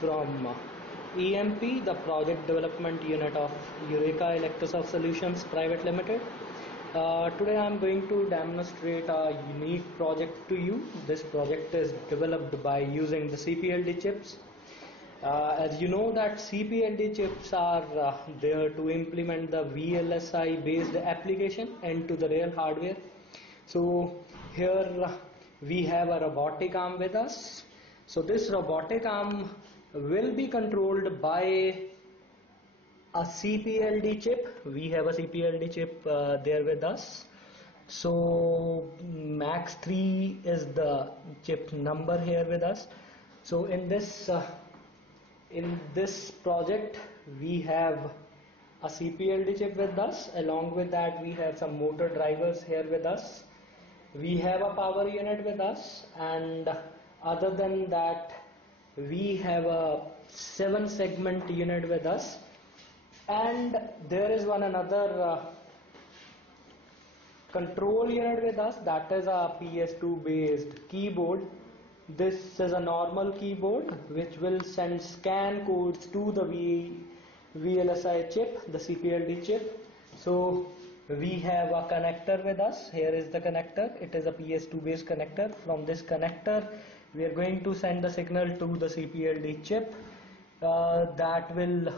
from EMP, the Project Development Unit of Eureka Electrosoft Solutions Private Limited. Today I am going to demonstrate a unique project to you. This project is developed by using the CPLD chips. As you know that CPLD chips are there to implement the VLSI based application into the real hardware. So here we have a robotic arm with us. So this robotic arm will be controlled by a CPLD chip. We have a CPLD chip there with us. So Max 3 is the chip number here with us. So in this project we have a CPLD chip with us. Along with that we have some motor drivers here with us. We have a power unit with us, and other than that we have a 7-segment unit with us, and there is one another control unit with us, that is a PS2 based keyboard. This is a normal keyboard which will send scan codes to the VLSI chip, the CPLD chip. So we have a connector with us. Here is the connector. It is a PS2 based connector. From this connector we are going to send the signal to the CPLD chip that will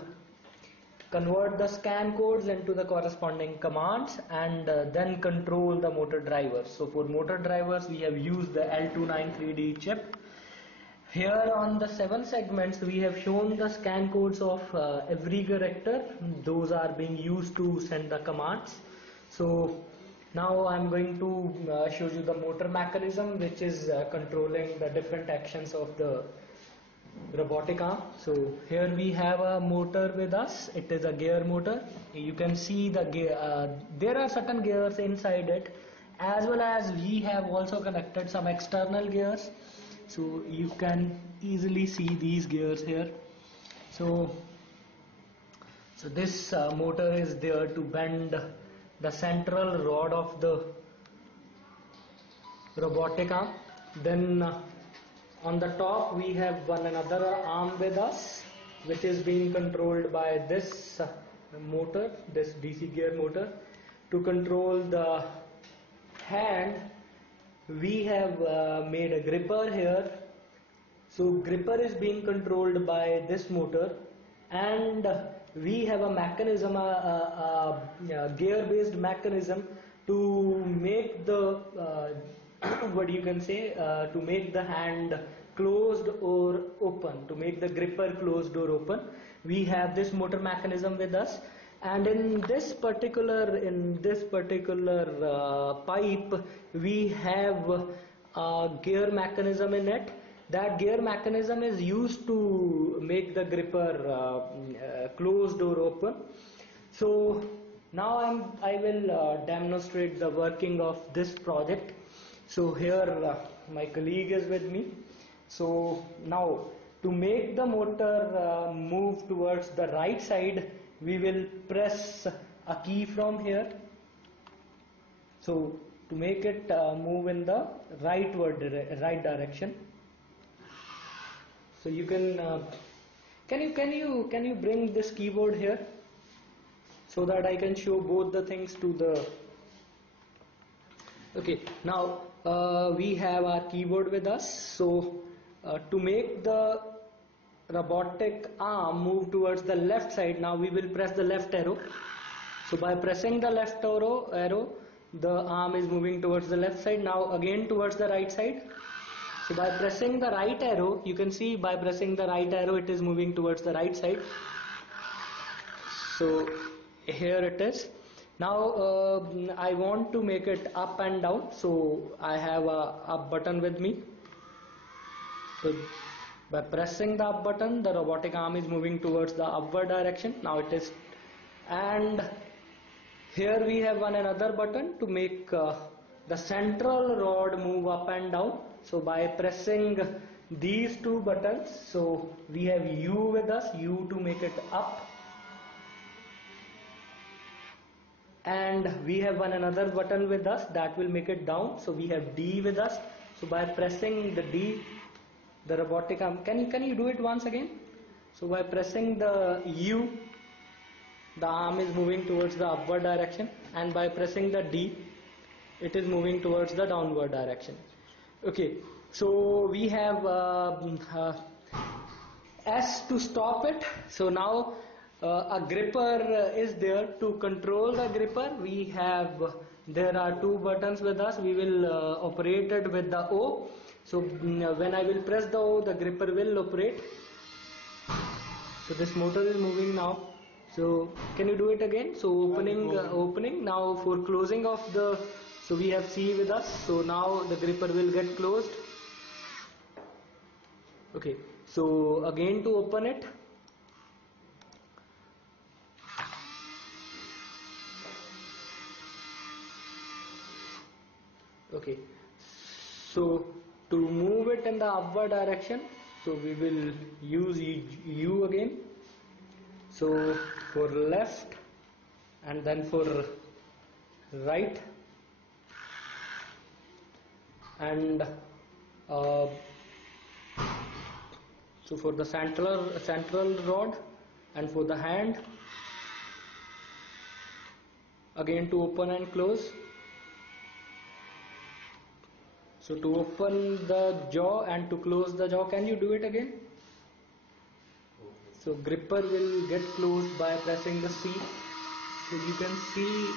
convert the scan codes into the corresponding commands and then control the motor drivers. So for motor drivers we have used the L293D chip. Here on the 7 segments we have shown the scan codes of every character. Those are being used to send the commands. So now I am going to show you the motor mechanism which is controlling the different actions of the robotic arm. So here we have a motor with us. It is a gear motor. You can see the gear. There are certain gears inside it, as well as we have also connected some external gears. So you can easily see these gears here. So this motor is there to bend the central rod of the robotic arm. Then on the top we have one another arm with us which is being controlled by this motor, this DC gear motor. To control the hand we have made a gripper here. So gripper is being controlled by this motor, and we have a mechanism, a gear based mechanism to make the what you can say, to make the hand closed or open, to make the gripper closed or open. We have this motor mechanism with us, and in this particular pipe we have a gear mechanism in it. That gear mechanism is used to make the gripper closed or open. So now I will demonstrate the working of this project. So here my colleague is with me. So now to make the motor move towards the right side, we will press a key from here. So to make it move in the right direction. So you can you bring this keyboard here so that I can show both the things to the. Okay, now we have our keyboard with us. So to make the robotic arm move towards the left side, now we will press the left arrow. So by pressing the left arrow, the arm is moving towards the left side. Now again towards the right side. So by pressing the right arrow, you can see by pressing the right arrow it is moving towards the right side. So here it is. Now I want to make it up and down, so I have a up button with me. So by pressing the up button, the robotic arm is moving towards the upward direction. Now it is, and here we have one another button to make the central rod move up and down. So by pressing these two buttons, so we have U with us, U to make it up, and we have one another button with us that will make it down. So we have D with us. So by pressing the D, the robotic arm, can you do it once again? So by pressing the U, the arm is moving towards the upward direction, and by pressing the D, it is moving towards the downward direction. Okay, so we have S to stop it. So now a gripper is there to control the gripper. We have, there are two buttons with us. We will operate it with the O. So when I will press the O, the gripper will operate. So this motor is moving now. So can you do it again? So opening now for closing of the, so we have C with us. So now the gripper will get closed. Okay, so again to open it. Okay, so to move it in the upward direction, so we will use U again. So for left and then for right, and so for the central rod, and for the hand, again to open and close. So to open the jaw and to close the jaw, can you do it again? So gripper will get closed by pressing the C. So you can see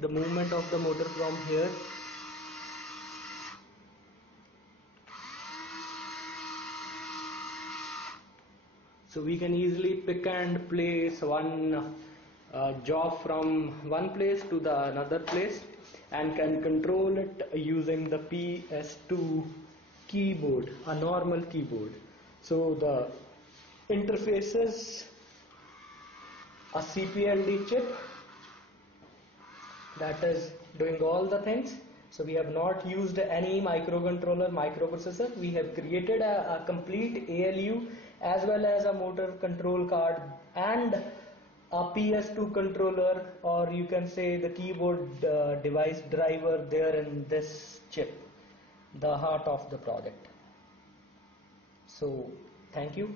the movement of the motor from here. So we can easily pick and place one jaw from one place to the another place, and can control it using the PS2 keyboard, a normal keyboard. So the interfaces, a CPLD chip that is doing all the things. So we have not used any microcontroller, microprocessor. We have created a complete ALU as well as a motor control card and a PS2 controller, or you can say the keyboard device driver there in this chip, the heart of the project. So thank you.